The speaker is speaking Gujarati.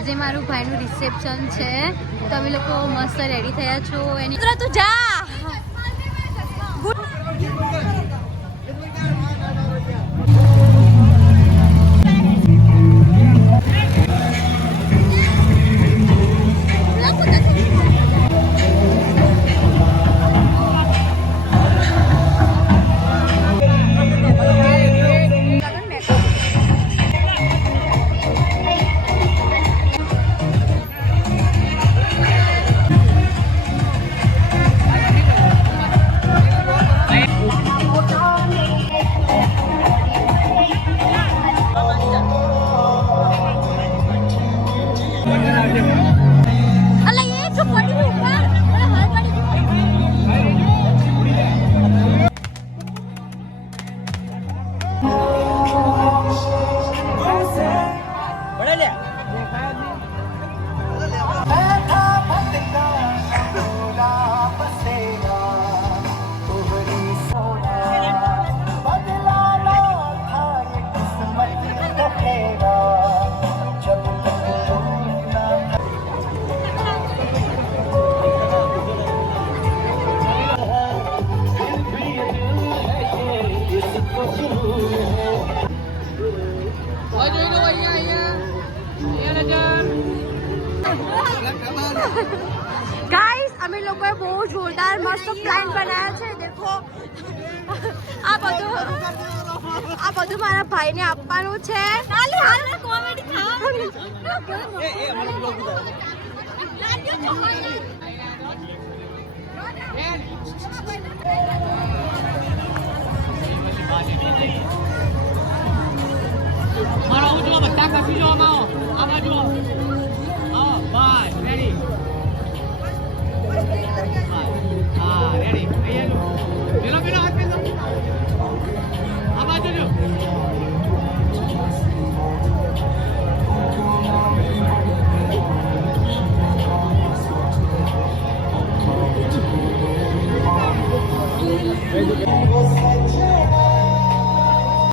આજે મારું ભાઈનું રિસેપ્શન છે તો અમે લોકો મસ્ત રેડી થયા છો એની તું જા गाइस અમે લોકોએ બહુ જોરદાર મસ્ત પ્લાન બનાવ્યા છે દેખો આ બધું મારા ભાઈને આપવાનું છે હાલ કોમેડી ખાવાનું મારા ઉજળો બધા ખસી જો આવો આ બાજુ આવો બસ રેડી હા રેડી પેલો હાથ પેલો આ બાજુ જો Thank you.